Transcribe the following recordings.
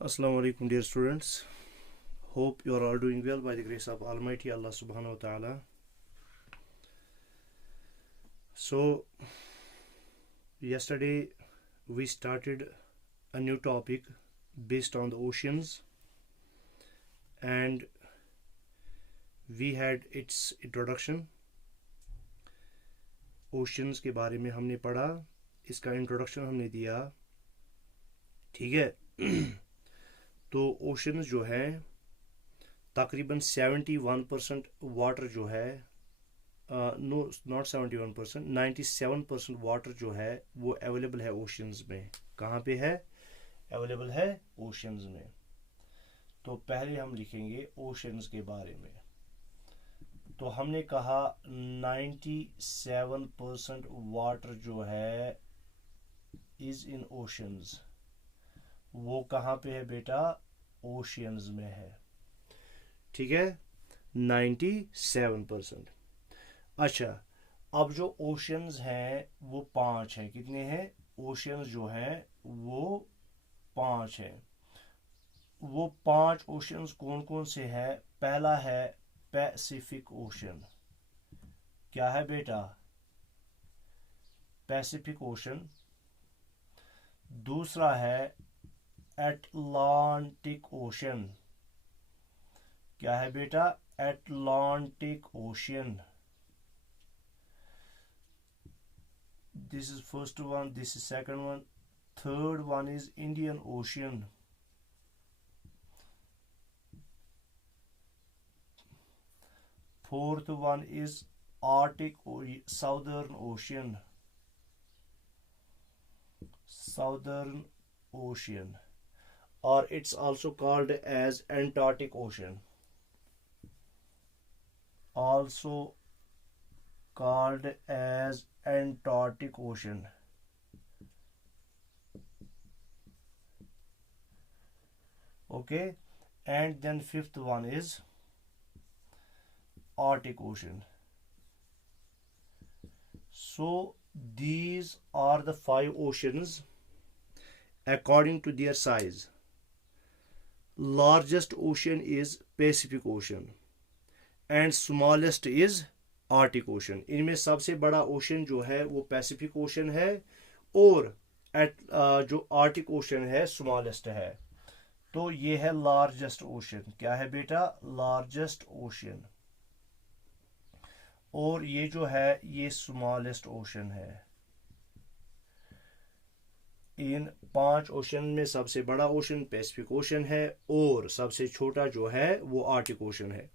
Assalamu alaikum, dear students. Hope you are all doing well by the grace of Almighty Allah subhanahu wa ta'ala. So, yesterday we started a new topic based on the oceans, and we had its introduction. Oceans के बारे में हमने पढ़ा, इसका introduction हमने दिया, ठीक है। तो ओशंस जो है तकरीबन 71% वाटर जो है, नो नॉट 71%, 97% वाटर जो है वो अवेलेबल है ओशंस में। कहाँ पे है? अवेलेबल है ओशंस में। तो पहले हम लिखेंगे ओशंस के बारे में। तो हमने कहा 97% वाटर जो है इज इन ओशंस। वो कहाँ पे है बेटा? ओशियंस में है, ठीक है, 97%। अच्छा, अब जो ओशियंस हैं वो 5 हैं। कितने हैं? ओशियंस जो हैं वो 5 हैं। वो 5 ओशियंस कौन कौन से हैं? पहला है पैसिफिक ओशन। क्या है बेटा? Pacific ocean. दूसरा है एटलांटिक ओशन। क्या है बेटा? Atlantic ocean. This is first one, this is second one, third one is Indian ocean. Fourth one is Arctic southern ocean. Southern ocean, or it's also called as Antarctic Ocean. Also called as Antarctic Ocean. Okay, and then fifth one is Arctic Ocean. So these are the 5 oceans according to their size. Largest ocean is Pacific Ocean and smallest is Arctic Ocean. इनमें सबसे बड़ा ocean जो है वो Pacific ocean है और जो Arctic ocean है स्मॉलेस्ट है। तो ये है लार्जेस्ट ओशन। क्या है बेटा? Largest ocean. और ये जो है ये स्मॉलेस्ट ओशन है। इन 5 ओशन में सबसे बड़ा ओशन पैसिफिक ओशन है और सबसे छोटा जो है वो आर्टिक ओशन है।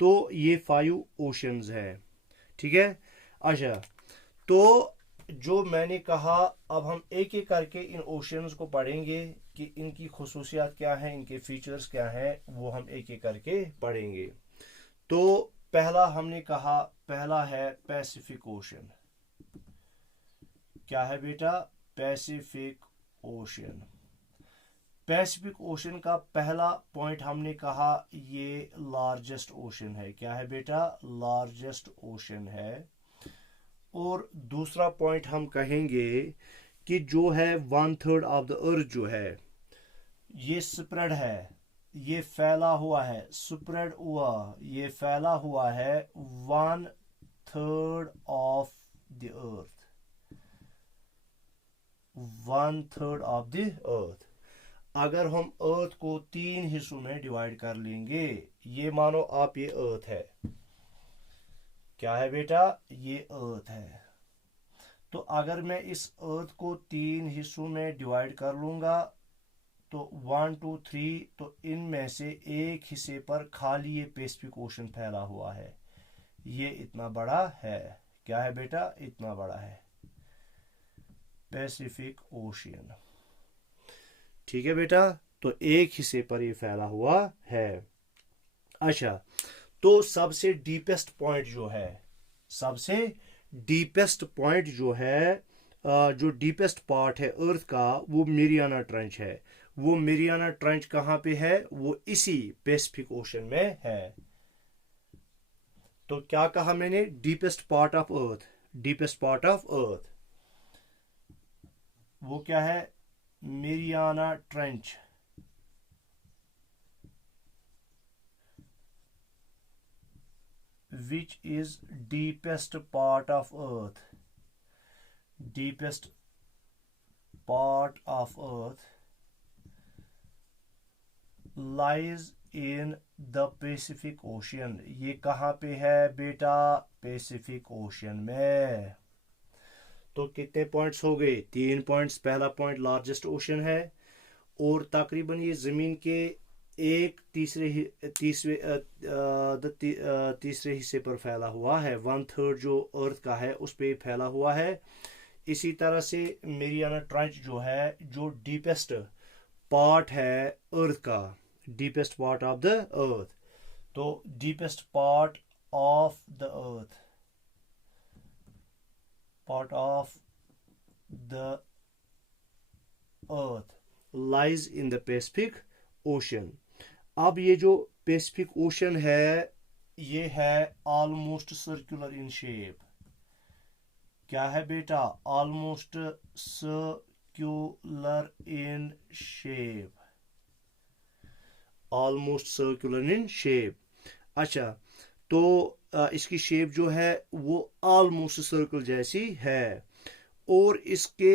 तो ये 5 ओशंस है, ठीक है। अच्छा, तो जो मैंने कहा, अब हम एक एक करके इन ओशंस को पढ़ेंगे कि इनकी खुसूसियात क्या हैं, इनके फीचर्स क्या हैं, वो हम एक एक करके पढ़ेंगे। तो पहला हमने कहा, पहला है पैसिफिक ओशन। क्या है बेटा? Pacific ocean. पैसिफिक ओशन का पहला पॉइंट हमने कहा ये लार्जेस्ट ओशन है। क्या है बेटा? लार्जेस्ट ओशन है। और दूसरा पॉइंट हम कहेंगे कि जो है 1/3 ऑफ द अर्थ जो है ये स्प्रेड है, ये फैला हुआ है, स्प्रेड हुआ, ये फैला हुआ है 1/3 of the earth. 1/3 of the अर्थ। अगर हम अर्थ को 3 हिस्सों में डिवाइड कर लेंगे, ये मानो आप ये अर्थ है। क्या है बेटा? ये अर्थ है। तो अगर मैं इस अर्थ को 3 हिस्सों में डिवाइड कर लूंगा तो 1 2 3, तो इनमें से एक हिस्से पर खाली ये पैसिफिक ओशन फैला हुआ है। ये इतना बड़ा है। क्या है बेटा? इतना बड़ा है पैसिफिक ओशन, ठीक है बेटा। तो एक हिस्से पर ये फैला हुआ है। अच्छा, तो सबसे डीपेस्ट पॉइंट जो है, सबसे डीपेस्ट पॉइंट जो है, जो डीपेस्ट पार्ट है अर्थ का, वो मेरियाना ट्रेंच है। वो मेरियाना ट्रेंच कहाँ पे है? वो इसी पैसिफिक ओशन में है। तो क्या कहा मैंने? Deepest part of earth. Deepest part of earth वो क्या है? Mariana trench. which is deepest part of earth, deepest part of earth lies in the Pacific Ocean। ये कहाँ पे है बेटा? पैसिफिक ओशन में। तो कितने पॉइंट्स हो गए? 3 पॉइंट्स। पहला पॉइंट लार्जेस्ट ओशन है और तकरीबन ये जमीन के एक तीसरे हिस्से पर फैला हुआ है। 1/3 जो अर्थ का है उस पे फैला हुआ है। इसी तरह से मेरियाना ट्रंच जो है, जो डीपेस्ट पार्ट है अर्थ का, deepest part of the earth, तो deepest part of the earth, part of the earth lies in the Pacific Ocean. अब ये जो पैसिफिक ओशन है ये है ऑलमोस्ट सर्कुलर इन शेप। क्या है बेटा? Almost circular in shape, almost circular in shape. अच्छा, तो इसकी शेप जो है वो ऑलमोस्ट सर्कल जैसी है और इसके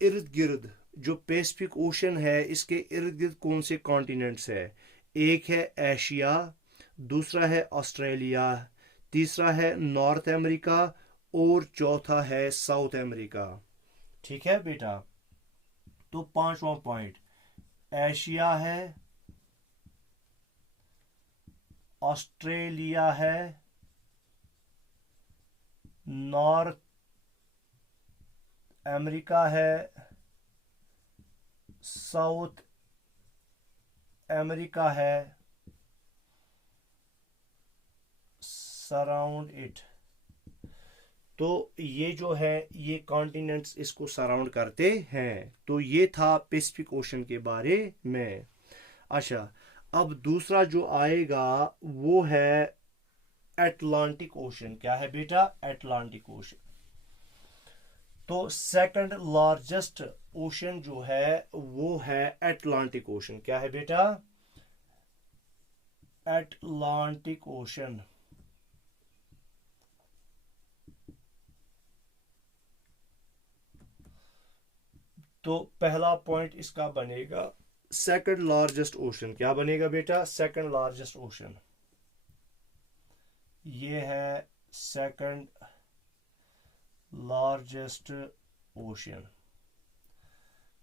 इर्द गिर्द जो पैसिफिक ओशन है इसके इर्द गिर्द कौन से कॉन्टिनेंट्स है? एक है एशिया, दूसरा है ऑस्ट्रेलिया, तीसरा है नॉर्थ अमेरिका और चौथा है साउथ अमेरिका। ठीक है बेटा? तो 5वां पॉइंट, एशिया है, ऑस्ट्रेलिया है, नॉर्थ अमेरिका है, साउथ अमेरिका है, सराउंड इट। तो ये जो है ये कॉन्टिनेंट्स इसको सराउंड करते हैं। तो ये था पैसिफिक ओशन के बारे में। अच्छा, अब दूसरा जो आएगा वो है अटलांटिक ओशन। क्या है बेटा? Atlantic ocean. तो सेकंड लार्जेस्ट ओशन जो है वो है अटलांटिक ओशन। क्या है बेटा? Atlantic ocean. तो पहला पॉइंट इसका बनेगा सेकंड लार्जेस्ट ओशन। क्या बनेगा बेटा? Second largest ocean. ये है सेकंड लार्जेस्ट ओशन।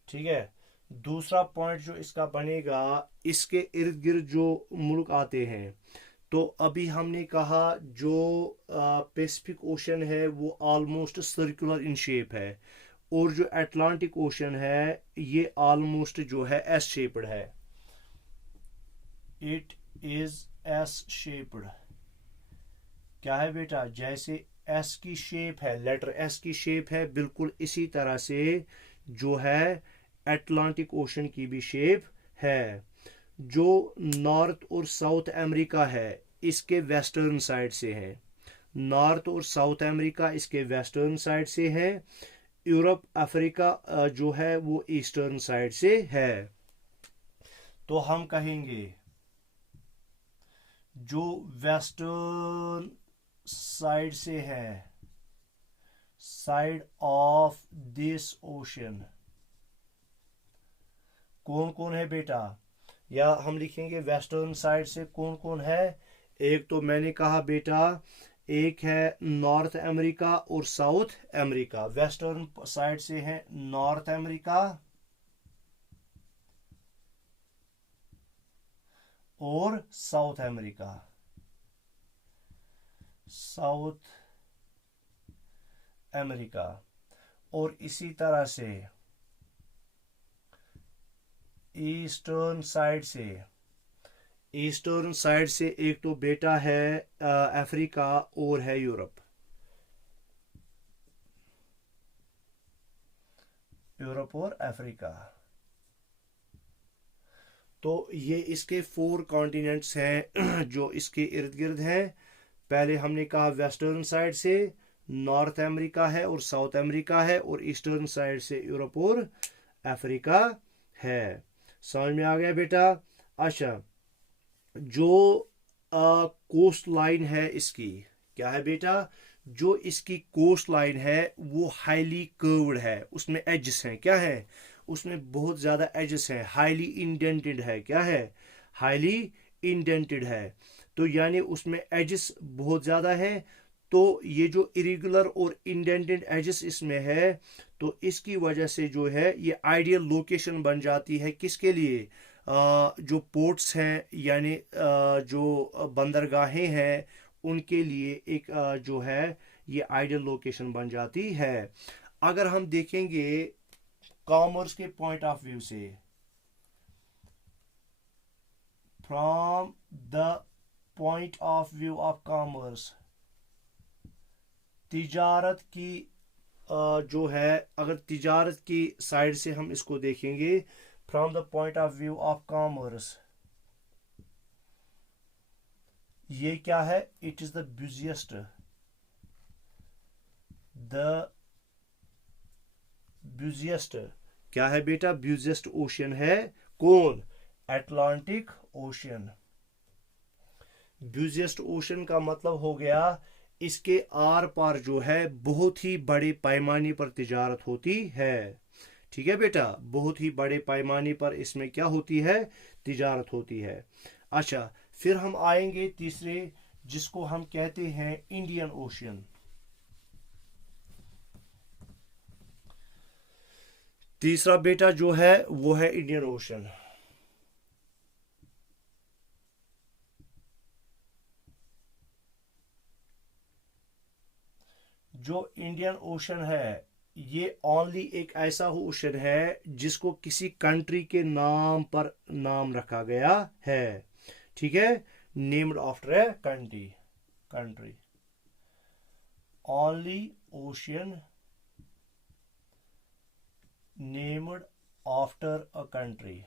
ठीक है। दूसरा पॉइंट जो इसका बनेगा, इसके इर्द गिर्द जो मुल्क आते हैं, तो अभी हमने कहा जो पैसिफिक ओशन है वो ऑलमोस्ट सर्कुलर इन शेप है और जो अटलांटिक ओशन है ये ऑलमोस्ट जो है एस शेप्ड है। It is S shaped. क्या है बेटा? जैसे एस की शेप है, लेटर एस की शेप है, बिल्कुल इसी तरह से जो है अटलांटिक ओशन की भी शेप है। जो नॉर्थ और साउथ अमेरिका है इसके वेस्टर्न साइड से है, नॉर्थ और साउथ अमेरिका इसके वेस्टर्न साइड से है। यूरोप अफ्रीका जो है वो ईस्टर्न साइड से है। तो हम कहेंगे जो वेस्टर्न साइड से है, साइड ऑफ दिस ओशन, कौन कौन है बेटा? या हम लिखेंगे वेस्टर्न साइड से कौन कौन है। एक तो मैंने कहा बेटा, एक है नॉर्थ अमेरिका और साउथ अमेरिका। वेस्टर्न साइड से है नॉर्थ अमेरिका और साउथ अमेरिका, साउथ अमेरिका। और इसी तरह से ईस्टर्न साइड से, ईस्टर्न साइड से एक तो बेटा है अफ्रीका और है यूरोप, यूरोप और अफ्रीका। तो ये इसके 4 कॉन्टिनेंट्स हैं जो इसके इर्द गिर्द हैं। पहले हमने कहा वेस्टर्न साइड से नॉर्थ अमेरिका है और साउथ अमेरिका है और ईस्टर्न साइड से यूरोप और अफ्रीका है। समझ में आ गया बेटा? अच्छा, जो कोस्ट लाइन है इसकी, क्या है बेटा, जो इसकी कोस्ट लाइन है वो हाईली कर्व्ड है, उसमें एजेस हैं, क्या है, उसमें बहुत ज्यादा एजेस हैं, हाईली इंडेंटेड है, क्या है, हाईली इंडेंटेड है। तो यानी उसमें एजेस बहुत ज्यादा है। तो ये जो इरेगुलर और इंडेंटेड एजेस इसमें है, तो इसकी वजह से जो है ये आइडियल लोकेशन बन जाती है किसके लिए, जो पोर्ट्स हैं यानी जो बंदरगाहें हैं उनके लिए एक जो है ये आइडियल लोकेशन बन जाती है। अगर हम देखेंगे कॉमर्स के पॉइंट ऑफ व्यू से, from the point of view of commerce, तिजारत की जो है, अगर तिजारत की साइड से हम इसको देखेंगे, from the point of view of commerce, ये क्या है, इट इज द ब्यूजिएस्ट क्या है बेटा, ब्यूजिएस्ट ओशियन है, कौन, अटलांटिक ओशियन। ब्यूजिएस्ट ओशियन का मतलब हो गया इसके आर पार जो है बहुत ही बड़े पैमाने पर तिजारत होती है। ठीक है बेटा, बहुत ही बड़े पैमाने पर इसमें क्या होती है, तिजारत होती है। अच्छा, फिर हम आएंगे तीसरे, जिसको हम कहते हैं इंडियन ओशियन। तीसरा बेटा जो है वो है इंडियन ओशन। जो इंडियन ओशन है ये ओनली एक ऐसा ओशन है जिसको किसी कंट्री के नाम पर नाम रखा गया है। ठीक है, named after a country, only ocean named after a country.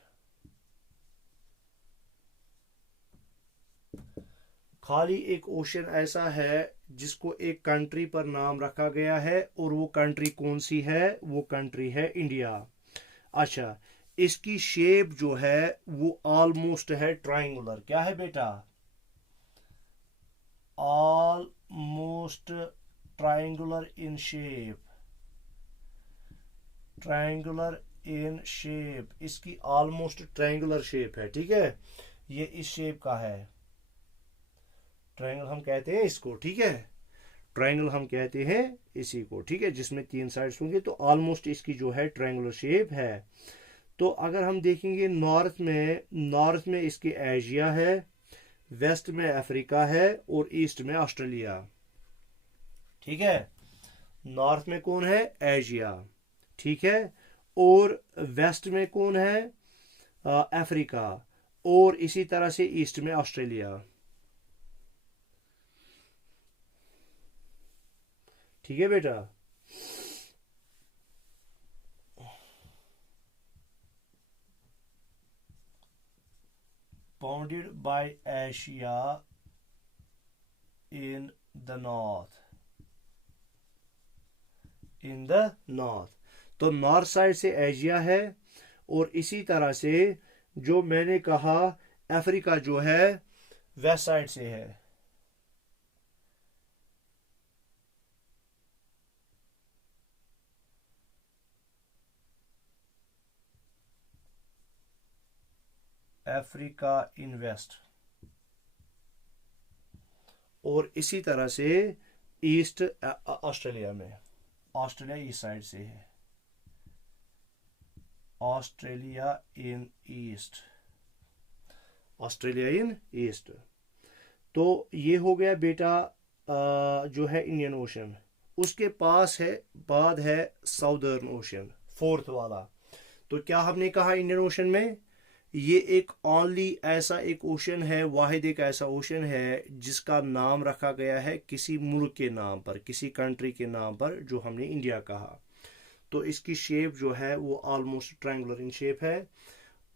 खाली एक ओशन ऐसा है जिसको एक कंट्री पर नाम रखा गया है, और वो कंट्री कौन सी है, वो कंट्री है इंडिया। अच्छा, इसकी शेप जो है वो ऑलमोस्ट है ट्रायंगुलर, क्या है बेटा, almost triangular in shape, triangular in shape, इसकी ऑलमोस्ट ट्रायंगुलर शेप है। ठीक है, ये इस शेप का है, ट्रायंगल हम कहते हैं इसको। ठीक है, ट्रायंगल हम कहते हैं इसी को। ठीक है, जिसमें 3 साइड्स होंगे, तो ऑलमोस्ट इसकी जो है ट्रायंगुलर शेप है। तो अगर हम देखेंगे नॉर्थ में इसके एशिया है, वेस्ट में अफ्रीका है, और ईस्ट में ऑस्ट्रेलिया। ठीक है, नॉर्थ में कौन है, एशिया। ठीक है, और वेस्ट में कौन है, अफ्रीका, और इसी तरह से ईस्ट में ऑस्ट्रेलिया। ठीक है बेटा, bounded by Asia in the north, तो नॉर्थ साइड से एशिया है, और इसी तरह से जो मैंने कहा अफ्रीका जो है वेस्ट साइड से है। अफ्रीका इन वेस्ट, और इसी तरह से ईस्ट ऑस्ट्रेलिया में, ऑस्ट्रेलिया ईस्ट साइड से है, ऑस्ट्रेलिया इन ईस्ट। तो ये हो गया बेटा जो है इंडियन ओशन। उसके पास है, बाद है साउदर्न ओशन, फोर्थ वाला। तो क्या हमने कहा इंडियन ओशन में, ये एक ओनली ऐसा एक ओशन है, वाहिद एक ऐसा ओशन है जिसका नाम रखा गया है किसी मुल्क के नाम पर, किसी कंट्री के नाम पर, जो हमने इंडिया कहा। तो इसकी शेप जो है वो ऑलमोस्ट ट्रायंगुलर इन शेप है।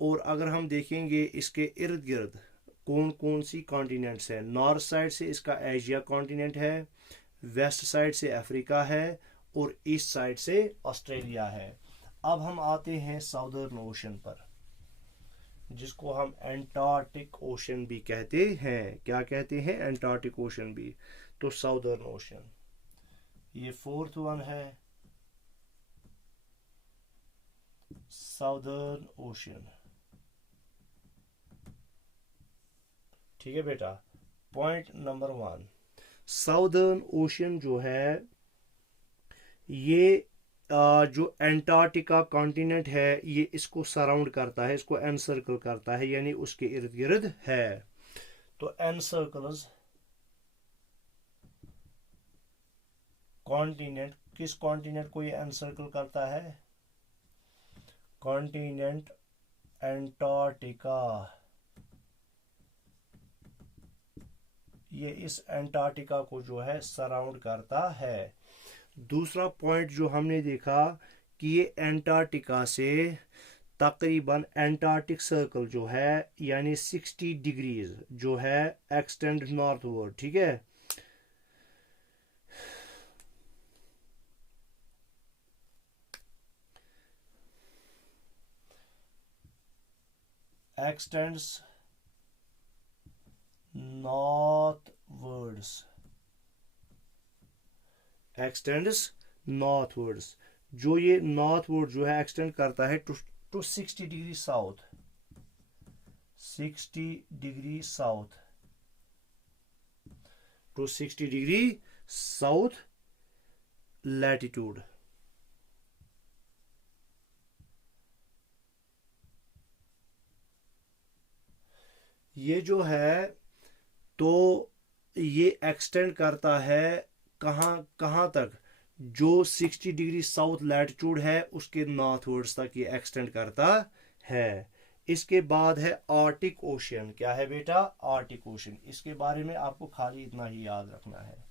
और अगर हम देखेंगे इसके इर्द गिर्द कौन कौन सी कॉन्टिनेंट्स हैं, नॉर्थ साइड से इसका एशिया कॉन्टिनेंट है, वेस्ट साइड से अफ्रीका है, और ईस्ट साइड से ऑस्ट्रेलिया है। अब हम आते हैं साउदर्न ओशन पर, जिसको हम एंटार्क्टिक ओशन भी कहते हैं। क्या कहते हैं, एंटार्क्टिक ओशन भी। तो साउदर्न ओशन। ये फोर्थ वन है साउदर्न ओशन। ठीक है बेटा। पॉइंट नंबर 1, साउदर्न ओशन जो है ये जो एंटार्क्टिका कॉन्टिनेंट है ये इसको सराउंड करता है, इसको एनसर्कल करता है, यानी उसके इर्द गिर्द है। तो एनसर्कल्स कॉन्टिनेंट, किस कॉन्टिनेंट को ये एनसर्कल करता है? Continent Antarctica. ये इस एंटार्क्टिका को जो है सराउंड करता है। दूसरा पॉइंट जो हमने देखा कि ये एंटार्क्टिका से तकरीबन एंटार्क्टिक सर्कल जो है यानी 60 डिग्रीज जो है एक्सटेंड नॉर्थवर्ड। ठीक है, एक्सटेंड्स नॉर्थवर्ड्स, एक्सटेंड्स नॉर्थवर्ड्स। जो ये नॉर्थवर्ड जो है एक्सटेंड करता है to 60 degree south, 60 degree south, to 60 degree south latitude. ये जो है तो ये एक्सटेंड करता है कहाँ कहाँ तक? जो 60 डिग्री साउथ लैटिट्यूड है उसके नॉर्थवर्ड्स तक ये एक्सटेंड करता है। इसके बाद है आर्टिक ओशियन। क्या है बेटा? Arctic ocean. इसके बारे में आपको खाली इतना ही याद रखना है।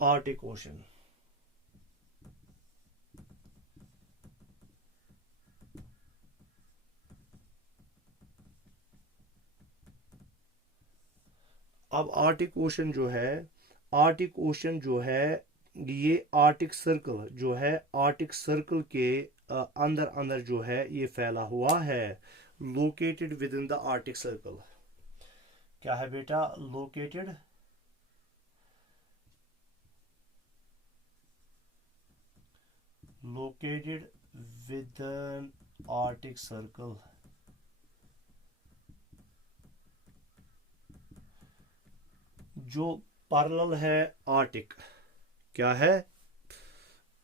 Arctic ocean. अब आर्टिक ओशन जो है, आर्टिक ओशन जो है ये आर्टिक सर्कल जो है, आर्टिक सर्कल के अंदर अंदर जो है ये फैला हुआ है, located with in the Arctic circle. क्या है बेटा? Located located with in Arctic circle. जो पैरेलल है आर्टिक। क्या है?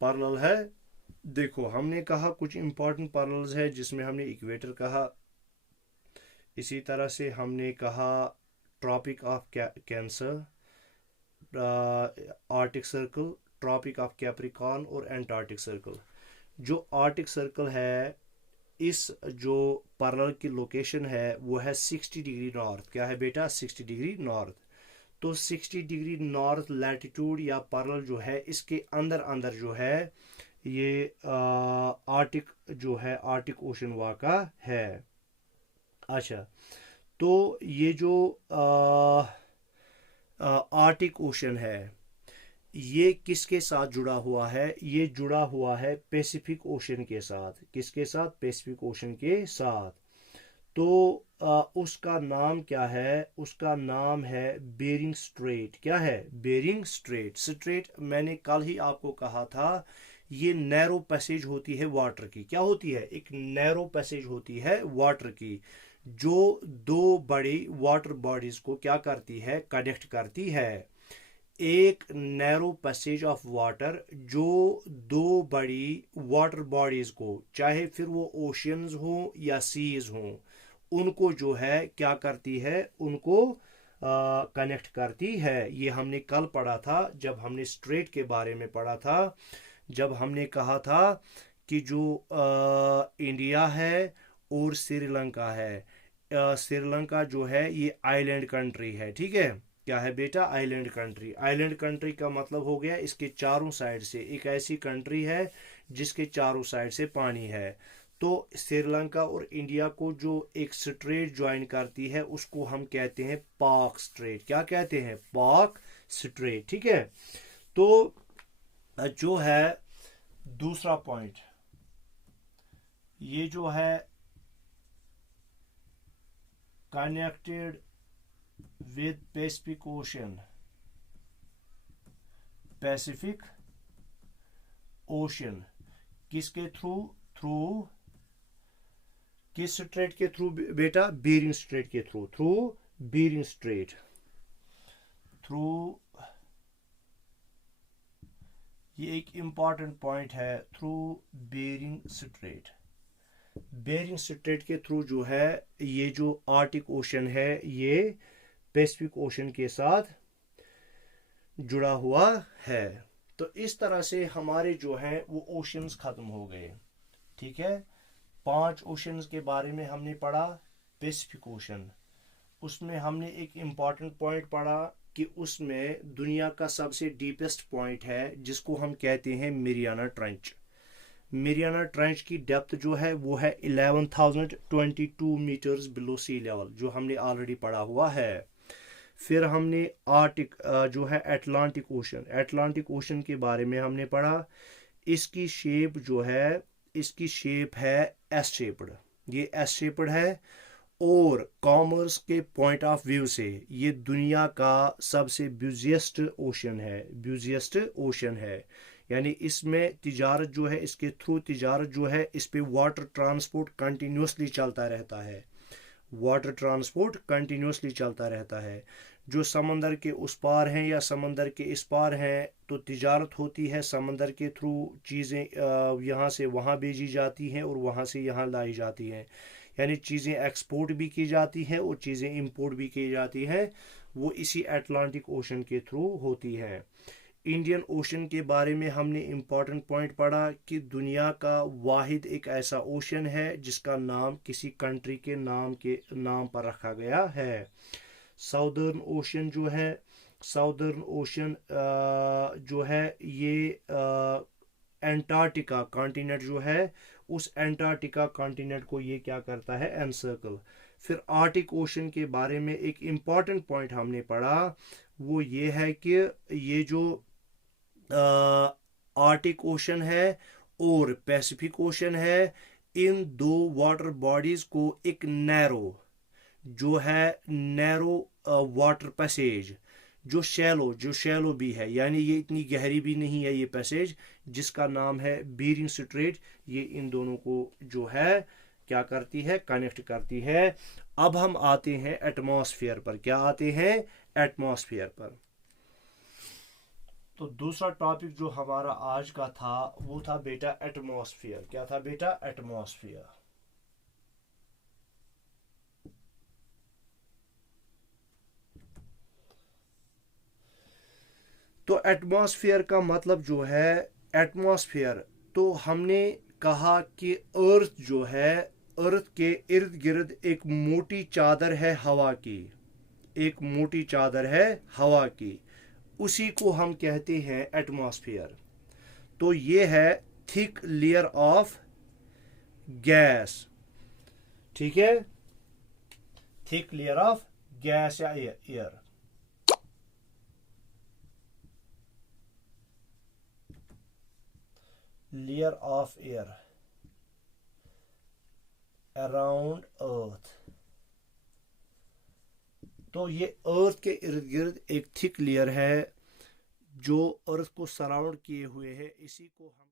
पैरेलल है। देखो हमने कहा कुछ इंपॉर्टेंट पैरेलल्स है जिसमें हमने इक्वेटर कहा, इसी तरह से हमने कहा Tropic of Cancer, Arctic Circle, Tropic of Capricorn और एंटार्क्टिक सर्कल। जो आर्टिक सर्कल है इस जो पैरेलल की लोकेशन है वो है 60 डिग्री नॉर्थ। क्या है बेटा? 60 डिग्री नॉर्थ। तो 60 डिग्री नॉर्थ लैटिट्यूड या पैरेलल जो है इसके अंदर अंदर जो है ये आर्टिक जो है आर्टिक ओशन वाक़ा है। अच्छा, तो ये जो आर्टिक ओशन है ये किसके साथ जुड़ा हुआ है? ये जुड़ा हुआ है पैसिफिक ओशन के साथ। किसके साथ? पैसिफिक ओशन के साथ। तो उसका नाम क्या है? उसका नाम है बेरिंग स्ट्रेट। क्या है? Bearing straight. स्ट्रेट मैंने कल ही आपको कहा था ये नैरो पैसेज होती है वाटर की। क्या होती है? एक नैरो पैसेज होती है वाटर की, जो दो बड़ी वाटर बॉडीज को क्या करती है? कनेक्ट करती है। एक नैरो पैसेज ऑफ वाटर जो दो बड़ी वाटर बॉडीज को, चाहे फिर वो ओशियंस हो या सीज हो, उनको जो है क्या करती है? उनको कनेक्ट करती है। ये हमने कल पढ़ा था जब हमने स्ट्रेट के बारे में पढ़ा था, जब हमने कहा था कि जो इंडिया है और श्रीलंका है, श्रीलंका जो है ये आइलैंड कंट्री है। ठीक है, क्या है बेटा? Island country. आइलैंड कंट्री का मतलब हो गया इसके चारों साइड से एक ऐसी कंट्री है जिसके चारों साइड से पानी है। तो श्रीलंका और इंडिया को जो एक स्ट्रेट ज्वाइन करती है उसको हम कहते हैं पाक स्ट्रेट। क्या कहते हैं? पाक स्ट्रेट। ठीक है, तो जो है दूसरा पॉइंट ये जो है connected with Pacific Ocean. Pacific Ocean किसके थ्रू? थ्रू किस स्ट्रेट के थ्रू बेटा? बेरिंग स्ट्रेट के through. Through Bering Strait. Through, ये एक इंपॉर्टेंट पॉइंट है, through Bering Strait. Bering Strait के थ्रू जो है ये जो आर्टिक ओशन है ये पैसिफिक ओशन के साथ जुड़ा हुआ है। तो इस तरह से हमारे जो है वो ओशंस खत्म हो गए। ठीक है, 5 ओशंस के बारे में हमने पढ़ा। पैसिफिक ओशन, उसमें हमने एक इम्पॉर्टेंट पॉइंट पढ़ा कि उसमें दुनिया का सबसे डीपेस्ट पॉइंट है जिसको हम कहते हैं मेरियाना ट्रेंच। मेरियाना ट्रेंच की डेप्थ जो है वो है 11,022 मीटर्स बिलो सी लेवल, जो हमने ऑलरेडी पढ़ा हुआ है। फिर हमने आर्टिक जो है अटलांटिक ओशन, अटलांटिक ओशन के बारे में हमने पढ़ा। इसकी शेप जो है, इसकी शेप है एस शेप्ड, ये एस शेप्ड है और कॉमर्स के पॉइंट ऑफ व्यू से ये दुनिया का सबसे ब्यूजिएस्ट ओशन है, ब्यूजिएस्ट ओशन है। यानी इसमें तिजारत जो है, इसके थ्रू तिजारत जो है, इस पे वाटर ट्रांसपोर्ट कंटिन्यूसली चलता रहता है, वाटर ट्रांसपोर्ट कंटिन्यूसली चलता रहता है। जो समंदर के उस पार हैं या समंदर के इस पार हैं तो तिजारत होती है, समंदर के थ्रू चीज़ें यहाँ से वहाँ भेजी जाती हैं और वहाँ से यहाँ लाई जाती हैं। यानी चीज़ें एक्सपोर्ट भी की जाती हैं और चीज़ें इंपोर्ट भी की जाती हैं, वो इसी अटलांटिक ओशन के थ्रू होती हैं। इंडियन ओशन के बारे में हमने इम्पॉर्टेंट पॉइंट पढ़ा कि दुनिया का वाहिद एक ऐसा ओशन है जिसका नाम किसी कंट्री के नाम पर रखा गया है। साउदर्न ओशन जो है, साउदर्न ओशन जो है ये एंटार्क्टिका कॉन्टिनेंट जो है, उस एंटार्क्टिका कॉन्टिनेंट को ये क्या करता है? एनसर्कल। फिर आर्टिक ओशन के बारे में एक इम्पॉर्टेंट पॉइंट हमने पढ़ा, वो ये है कि ये जो आर्टिक ओशन है और पैसिफिक ओशन है, इन दो वाटर बॉडीज को एक नैरो जो है, नैरो वाटर पैसेज, जो शैलो भी है, यानी ये इतनी गहरी भी नहीं है ये पैसेज, जिसका नाम है बेरिंग स्ट्रेट, ये इन दोनों को जो है क्या करती है? कनेक्ट करती है। अब हम आते हैं एटमॉस्फेयर पर। क्या आते हैं? एटमॉस्फेयर पर। तो दूसरा टॉपिक जो हमारा आज का था वो था बेटा एटमॉस्फेयर। क्या था बेटा? एटमॉस्फेयर। तो एटमॉस्फेयर का मतलब जो है, एटमॉस्फेयर तो हमने कहा कि अर्थ जो है, अर्थ के इर्द गिर्द एक मोटी चादर है हवा की, एक मोटी चादर है हवा की, उसी को हम कहते हैं एटमॉस्फेयर। तो ये है थिक लेयर ऑफ गैस, ठीक है, थिक लेयर ऑफ गैस या air. Layer of air around earth. तो ये अर्थ के इर्द गिर्द एक थिक लेयर है जो अर्थ को सराउंड किए हुए है, इसी को हम